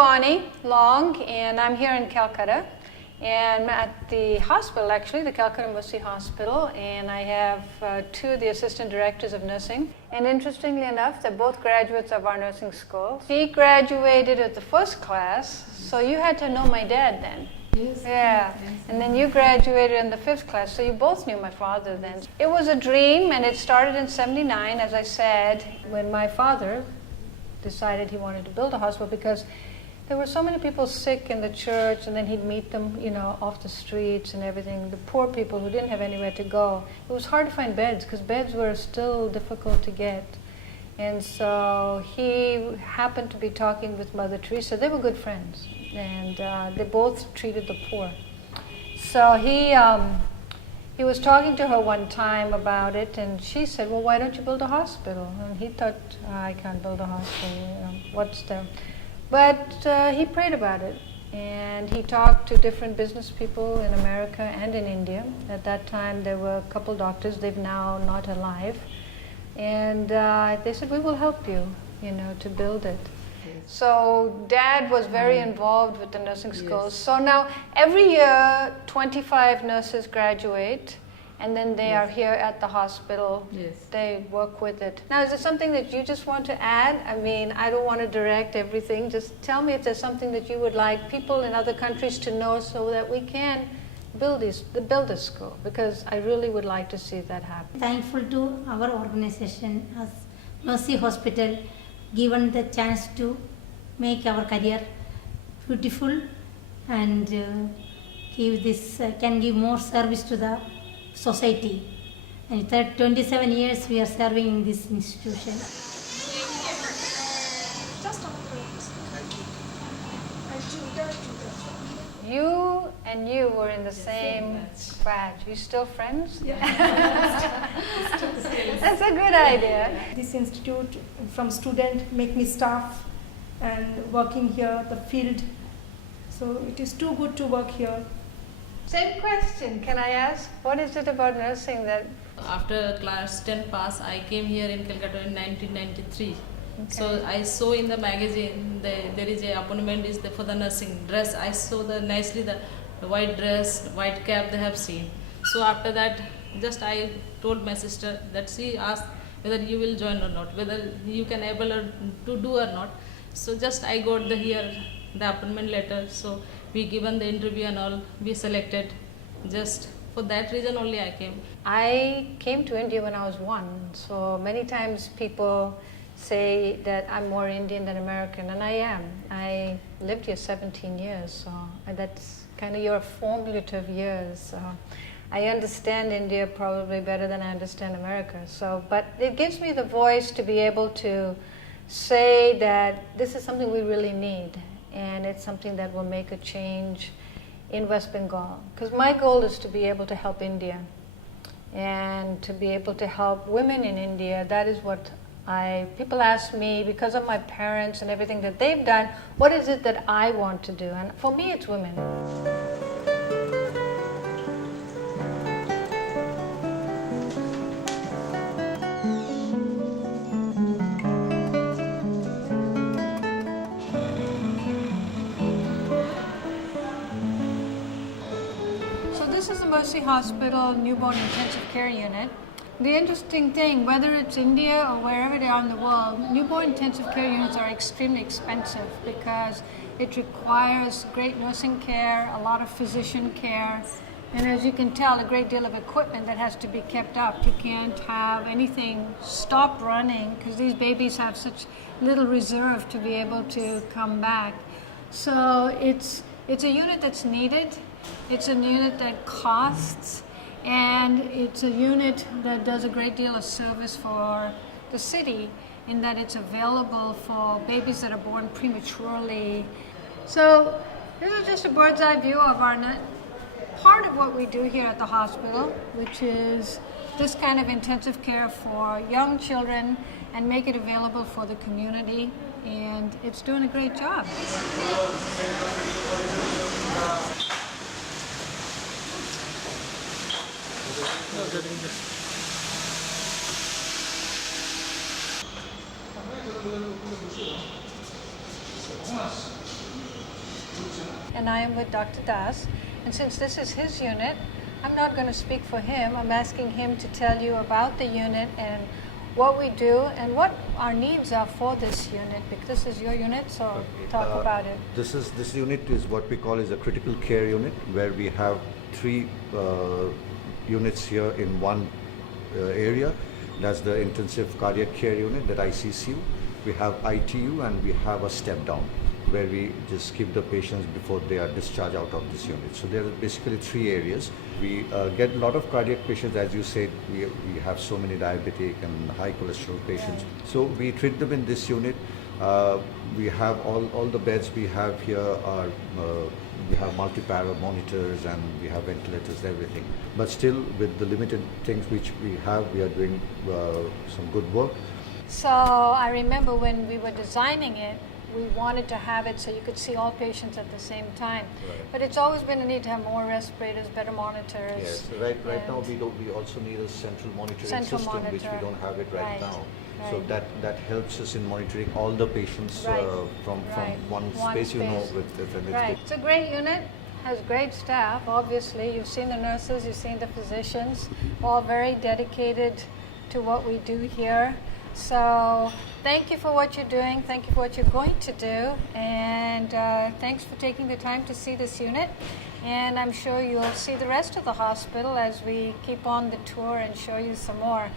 Bonnie Long, and I'm here in Calcutta. And at the hospital, actually, the Calcutta Mercy Hospital, and I have two of the assistant directors of nursing. And interestingly enough, they're both graduates of our nursing school. She graduated at the first class, so you had to know my dad then. Yes. Yeah, and then you graduated in the 5th class, so you both knew my father then. It was a dream, and it started in '79, as I said, when my father decided he wanted to build a hospital because there were so many people sick in the church, and then he'd meet them, off the streets and everything, the poor people who didn't have anywhere to go. It was hard to find beds because beds were still difficult to get. And so he happened to be talking with Mother Teresa. They were good friends, and they both treated the poor. So he was talking to her one time about it, and she said, well, why don't you build a hospital? And he thought, I can't build a hospital, But he prayed about it, and he talked to different business people in America and in India. At that time, there were a couple doctors. They've now not alive. And they said, we will help you, to build it. So Dad was very involved with the nursing schools. So now every year, 25 nurses graduate, and then they are here at the hospital. Yes. They work with it. Now, is there something that you just want to add? I mean, I don't want to direct everything. Just tell me if there's something that you would like people in other countries to know so that we can build this school, because I really would like to see that happen. Thankful to our organization as Mercy Hospital, given the chance to make our career beautiful and can give more service to the society. And 27 years we are serving in this institution. You and you were in the same batch. You still friends? Yeah. That's a good idea. This institute, from student, make me staff, and working here, the field. So it is too good to work here. Same question. Can I ask, what is it about nursing that... After class 10 pass, I came here in Calcutta in 1993. Okay. So I saw in the magazine there is a appointment for the nursing dress. I saw nicely the white dress, white cap they have seen. So after that, just I told my sister that she asked whether you will join or not, whether you can able to do or not. So just I got the appointment letter. So we given the interview and all, we selected. Just for that reason only I came. I came to India when I was 1. So many times people say that I'm more Indian than American, and I am. I lived here 17 years, so that's kind of your formative years. So I understand India probably better than I understand America. So, but it gives me the voice to be able to say that this is something we really need, and it's something that will make a change in West Bengal. Because my goal is to be able to help India, and to be able to help women in India. That is what people ask me, because of my parents and everything that they've done, what is it that I want to do? And for me, it's women. So this is the Mercy Hospital Newborn Intensive Care Unit. The interesting thing, whether it's India or wherever they are in the world, newborn intensive care units are extremely expensive because it requires great nursing care, a lot of physician care, and as you can tell, a great deal of equipment that has to be kept up. You can't have anything stop running because these babies have such little reserve to be able to come back. So it's a unit that's needed, it's a unit that costs, and it's a unit that does a great deal of service for the city in that it's available for babies that are born prematurely. So this is just a bird's eye view of part of what we do here at the hospital, which is this kind of intensive care for young children and make it available for the community, and it's doing a great job. and I am with Dr. Das. And since this is his unit, I'm not going to speak for him. I'm asking him to tell you about the unit and what we do and what our needs are for this unit, because this is your unit, so talk about it. This unit is what we call is a critical care unit, where we have three units here in one area. That's the intensive cardiac care unit, that ICCU. We have ITU, and we have a step down, where we just keep the patients before they are discharged out of this unit. So there are basically three areas. We get a lot of cardiac patients, as you said. We have so many diabetic and high cholesterol patients. So we treat them in this unit. We have all the beds we have here are we have multi-para monitors, and we have ventilators, everything. But still, with the limited things which we have, we are doing some good work. So I remember when we were designing it, we wanted to have it so you could see all patients at the same time. Right. But it's always been a need to have more respirators, better monitors. Yes, right now we also need a central monitoring system, which we don't have it right now. Right. So that helps us in monitoring all the patients from one space, with Right. It's a great unit, has great staff. Obviously, you've seen the nurses, you've seen the physicians, all very dedicated to what we do here. So thank you for what you're doing. Thank you for what you're going to do. And thanks for taking the time to see this unit. And I'm sure you'll see the rest of the hospital as we keep on the tour and show you some more.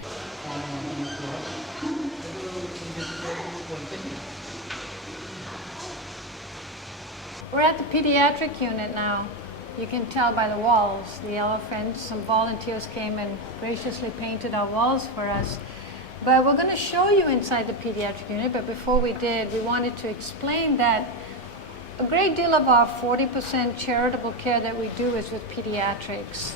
We're at the pediatric unit now. You can tell by the walls, the elephants. Some volunteers came and graciously painted our walls for us. But we're going to show you inside the pediatric unit, but before we did, we wanted to explain that a great deal of our 40% charitable care that we do is with pediatrics.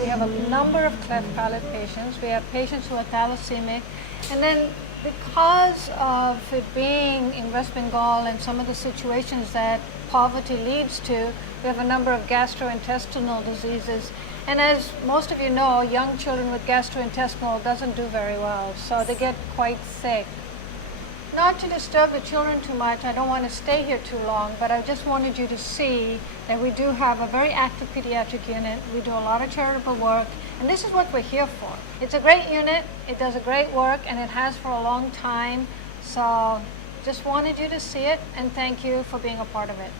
We have a number of cleft palate patients. We have patients who are thalassemic, and then because of it being in West Bengal and some of the situations that poverty leads to, we have a number of gastrointestinal diseases. And as most of you know, young children with gastrointestinal doesn't do very well, so they get quite sick. Not to disturb the children too much, I don't want to stay here too long, but I just wanted you to see that we do have a very active pediatric unit. We do a lot of charitable work, and this is what we're here for. It's a great unit, it does a great work, and it has for a long time. So just wanted you to see it, and thank you for being a part of it.